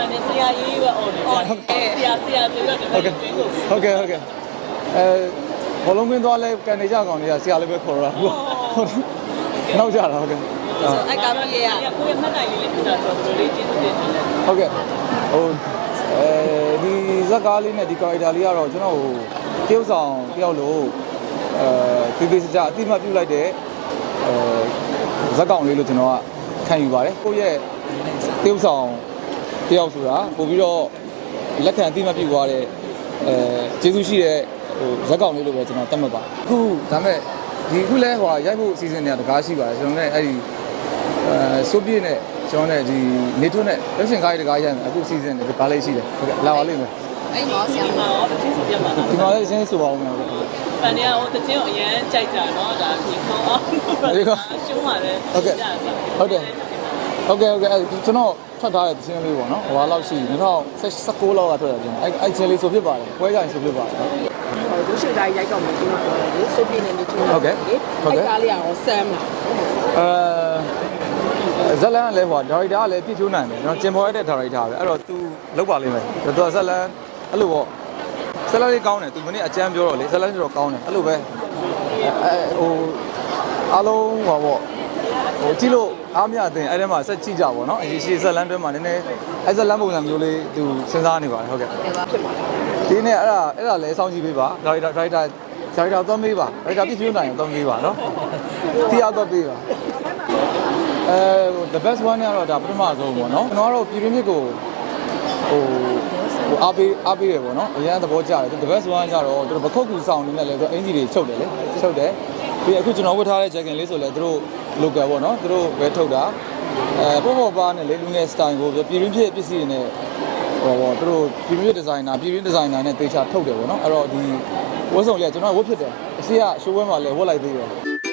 ပါနဲ့ဆရာကြီးပဲအော်တယ်ဟုတ်ကဲ့ဆရာဆရာဆိုတော့ဒီမှာတွင်းကိုဟုတ်ကဲ့ဟုတ်ကဲ့အဲဘောလုံးကွင်းသွားလဲကန်နေကြကောင်တွေကဆရာလေးပဲခေါ်တော့ဟုတ်နောက်ကြတာဟုတ်ကဲ့အဲ့ကာမလေးကကိုယ့်ရဲ့မှတ်တိုင်လေးလေးဖြစ်တာဆိုတော့လေးကျေးဇူးတင်တယ်ဟုတ်ကဲ့ဟိုအဲဒီဇက်ကားလေးနဲ့ဒီ character လေးကတော့ကျွန်တော်ဟိုတယောက်ဆောင်တယောက်လို့အဲတိတိကျကျအတိမတ်ပြုလိုက်တဲ့အဲဇက်ကောင်လေးလို့ကျွန်တော်ကခံယူပါတယ်ကိုယ့်ရဲ့တယောက်ဆောင် တယောက်ဆိုတာပို့ပြီးတော့လက်ခံအတိမတ်ပြုသွားတဲ့အဲကျေးဇူးရှိတဲ့ဟိုဇက်ကောင်လေးလို့ပဲကျွန်တော်တတ်မှတ်ပါအခုဒါမဲ့ဒီအခုလဲဟိုရိုက်ဖို့အစီအစဉ်တွေကတကားရှိပါတယ်ကျွန်တော်လည်းအဲ့ဒီအဲဆိုပြည့်နဲ့ကျွန်တော်နဲ့ဒီနေထွန်းနဲ့လက်ရှင်ကားရီတကားရိုက်မယ်အခုစီစဉ်တယ်ဒီကားလေးရှိတယ်ဟုတ်ကဲ့လာပါလိမ့်မယ်အဲ့မောဆရာဒီမှာတော့ကျေးဇူးတင်ပါလားဒီမှာလည်းရှင်းဆိုပါဦးမယ်ဟုတ်ကဲ့ပန်နေကဟိုတချင်းကိုအရန်ကြိုက်ကြနော်ဒါဒီခေါင်းအောင်ရှုံးပါလေဟုတ်ကဲ့ဟုတ်တယ် ဟုတ်ကဲ့ဟုတ်ကဲ့အဲ့ကျွန်တော်ထွက်ထားတဲ့သင်းလေးပေါ့နော်ဟိုဟာလောက်ရှိ2016လောက်ကထွက်တယ်ကျွန်တော်အဲ့အဲ့ချင်းလေးဆိုဖြစ်ပါတယ်ပွဲကြရင်ဆိုဖြစ်ပါတယ်ဒုရှိတိုင်းရိုက်တော့မယ်ဒီမှာလေစုပ်ပြင်းနေနေချင်းအဲ့ကားလေးကတော့ဆမ်လာအဲဇက်လန်ကလည်းဟိုဒါရိုက်တာကလည်းပြည့်ဖြိုးနိုင်တယ်ကျွန်တော်ကျင်ပေါ်ရတဲ့ဒါရိုက်တာပဲအဲ့တော့ तू လောက်ပါလိမ့်မယ်သူကဇက်လန်အဲ့လိုပေါ့ဇက်လန်လေးကောင်းတယ် तू မနေ့အကြမ်းပြောတော့လေဇက်လန်ကျတော့ကောင်းတယ်အဲ့လိုပဲအဲဟို အားလုံးဟောပေါ့ဟိုကြည့်လို့အားမရတဲ့အဲ့ထဲမှာဆက်ကြည့်ကြပါတော့အရေးရှိဇက်လန်တွဲမှာနည်းနည်းအဲ့ဇက်လန်ပုံစံမျိုးလေး तू စဉ်းစားနေပါတယ်ဟုတ်ကဲ့ဖြစ်မှာဒီနေ့အဲ့ဒါအဲ့ဒါလည်းစောင့်ကြည့်ပေးပါဒါရိုက်တာဒါရိုက်တာဒါရိုက်တာသွားမေးပါဒါရိုက်တာပြည့်ဖြိုးနိုင်ရင်သွားမေးပါနော်တီးအားတော့ပေးပါအဲ the best one ကတော့ဒါပထမဆုံးပေါ့နော်ကျွန်တော်ကတော့ပြည်တွင်းမြစ်ကိုဟိုဟိုအားပေးအားပေးတယ်ပေါ့နော်အရန်သဘောကျတယ် the best one ကျတော့သူတို့ပခုတ်ကူဆောင်နေနဲ့လေသူအင်ဂျီတွေချုပ်တယ်လေချုပ်တယ် ပြီးအခုကျွန်တော်ဝတ်ထားတဲ့ jacket လေးဆိုလဲသူတို့ local ပေါ့နော်သူတို့ပဲထုတ်တာအဲပေါ်ပေါ်ပါနဲ့လေလူငယ် style ကိုပြည်တွင်းဖြစ်ပစ္စည်းတွေနဲ့ဟိုပေါ့သူတို့ပြည်ပြည်ဒီဇိုင်နာပြည်ပြည်ဒီဇိုင်နာနဲ့တေချာထုတ်တယ်ပေါ့နော်အဲ့တော့ဒီဝတ်စုံလေးကကျွန်တော်ဝတ်ဖြစ်တယ်အစီကရှိုးဝဲမှာလည်းဝတ်လိုက်သေးတယ်